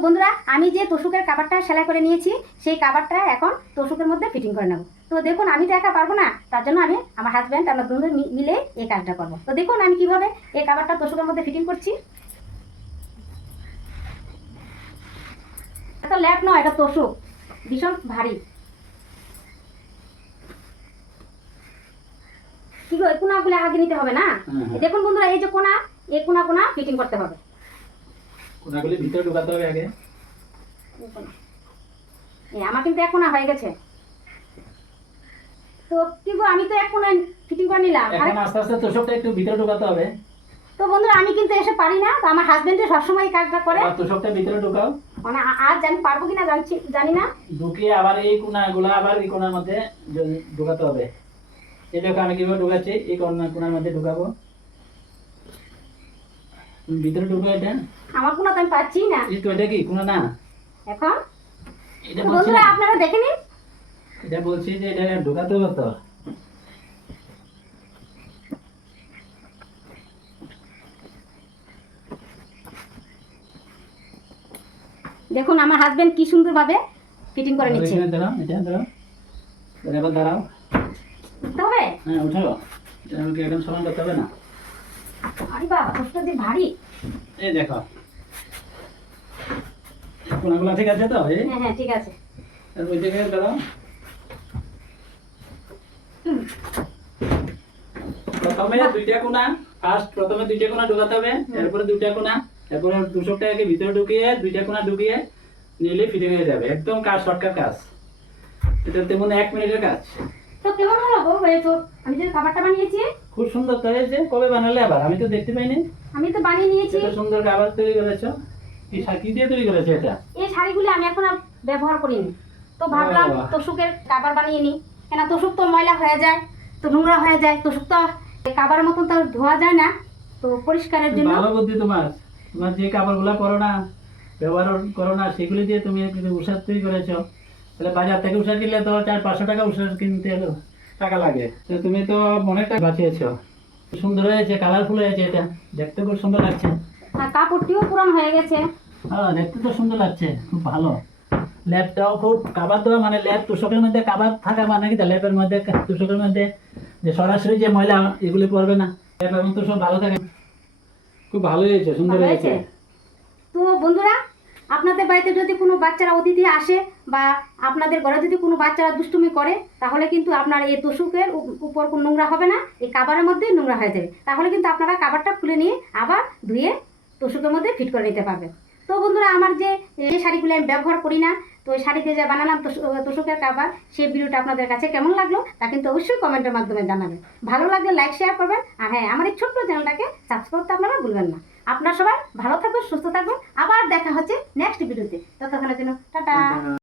বন্ধুরা আমি যে তোষকের কাবারটা সেলাই করে নিয়েছি সেই কাবারটা এখন তোষকের মধ্যে ফিটিং করে নেব। তো দেখুন আমি তো একা পারব না তার জন্য আমি আমার হাজব্যান্ড আমরা মি- মিলে এই কাজটা করব। তো দেখুন আমি কীভাবে এই কাবারটা তোষকের মধ্যে ফিটিং করছি। এটা ল্যাপ নয় এটা তোষক। ভীষণ ভারী। কি কোনাগুলো আগে নিতে হবে না? হুম, হুম। দেখুন বন্ধুরা এই যে কোনা এই কোনা কোনা ফিটিং করতে হবে। কোনাগুলি ভিতরে ঢোকাতে হবে আগে। এই আমার কিন্তু এক কোনা হয়ে গেছে। তো কি আমি তো এক কোনা ফিটিং করে নিলাম। এখন আরে- আস্তে আস্তে তোষকটা একটু ভিতরে ঢোকাতে হবে। তো বন্ধুরা আমি কিন্তু এসে পারি না তো আমার হাজবেন্ডে সবসময় এই কাজটা করে। আর তোষকটা ভিতরে ঢোকাও। মানে আ- আজ আমি পারব কিনা জানছি জানি না। ঢুকিয়ে আবার এই কোনাগুলো আবার এই কোনার মধ্যে ঢোকাতে হবে। এই দেখো আমি কীভাবে ঢোকাচ্ছি এই কোনার মধ্যে ঢোকাবো। ভিতরে ঢুকো এটা। আমার কোনা আমি পাচ্ছি না। এই তো এটা কি? কোনা না? এখন? এটা বন্ধুরা আপনারা দেখে নিন। এটা বলছি যে এটা ঢোকাতে হবে তো দেখুন আমার হাজবেন্ড কি সুন্দরভাবে ফিটিং করে নিচ্ছে। দাঁড়াও এটা দাঁড়াও। এবার দাঁড়াও। হবে? হ্যাঁ উঠো এটা আমাকে একদম সমান করতে হবে না। আরে বাবা কষ্ট যে ভারী। এই দেখো। কোনাগুলো ঠিক আছে তো? হ্যাঁ হ্যাঁ ঠিক আছে। ওই জায়গায় দাঁড়াও প্রথমে দুইটা কোনা ফার্স্ট প্রথমে দুইটা কোনা ঢোকাতে হবে এরপরে দুইটা কোনা এরপরে দুশোটাকে ভিতরে ঢুকিয়ে দুইটা কোনা ঢুকিয়ে নিলে ফিটিং হয়ে যাবে। একদম কাজ শর্টকাট কাজ। এটা তেমন এক মিনিটের কাজ। তো কেমন হলো গো এই আমি যে খাবারটা বানিয়েছি। খুব সুন্দর তো হয়েছে কবে বানালে আবার? আমি তো দেখতে পাইনি। আমি তো বানিয়ে নিয়েছি। এত সুন্দর খাবার তৈরি করেছ। কি শা- দিয়ে তৈরি করেছ এটা? এই শাড়িগুলো আমি এখন আর ব্যবহার করিনি। তো ভাবলাম বাহ। তোষকের কাবার বানিয়ে নিই। কেন তোষক তো ময়লা হয়ে যায় তো নোংরা হয়ে যায়। তোষক তো কাবার মতন তো ধোয়া যায় না। তো পরিষ্কারের জন্য ভালো বুদ্ধি তোমার। তোমার যে কাপড়গুলো পরো না ব্যবহার করো না সেগুলি দিয়ে তুমি উষার তৈরি করেছ। তাহলে বাজার থেকে উষার কিনলে তো চার পাঁচশো টাকা উষার কিনতে হলো টাকা লাগে। তো তুমি তো অনেকটা বাঁচিয়েছো। সুন্দর হয়েছে কালারফুল হয়েছে এটা। দেখতে খুব সুন্দর লাগছে। আর কাপড়টিও পুরান হয়ে গেছে। হ্যাঁ দেখতে তো সুন্দর লাগছে খুব ভালো। ল্যাপটাও খুব কাবার দেওয়া মানে ল্যাপ তুষকের মধ্যে কাবার থাকা মানে কি? ল্যাপের মধ্যে তুষকের মধ্যে যে সরাসরি যে ময়লা এগুলি পড়বে না। ল্যাপ এবং তুষক ভালো থাকে। খুব ভালো হয়েছে সুন্দর হয়েছে? তো বন্ধুরা আপনাদের বাড়িতে যদি কোনো বাচ্চারা অতিথি আসে বা আপনাদের ঘরে যদি কোনো বাচ্চারা দুষ্টুমি করে, তাহলে কিন্তু আপনার এই তোষকের উপ- উপর কোনো নোংরা হবে না, এই কাবারের মধ্যেই নোংরা হয়ে যাবে। তাহলে কিন্তু আপনারা কাবারটা খুলে নিয়ে আবার ধুয়ে তোষকের মধ্যে ফিট করে নিতে পারবে তো বন্ধুরা, আমার যে শাড়িগুলো আমি ব্যবহার করি না তো শাড়িতে যে বানালাম তোষ- তোষকের কাবা সেই ভিডিওটা আপনাদের কাছে কেমন লাগল তা কিন্তু অবশ্যই কমেন্টের মাধ্যমে জানাবেন। ভালো লাগলে লাইক শেয়ার করবেন আর হ্যাঁ আমার এই ছোট্ট চ্যানেলটাকে সাবস্ক্রাইব করতে আপনারা ভুলবেন না। আপনার সবাই ভালো থাকবেন, সুস্থ থাকবেন। আবার দেখা হচ্ছে নেক্সট ভিডিওতে ততক্ষণের জন্য টাটা।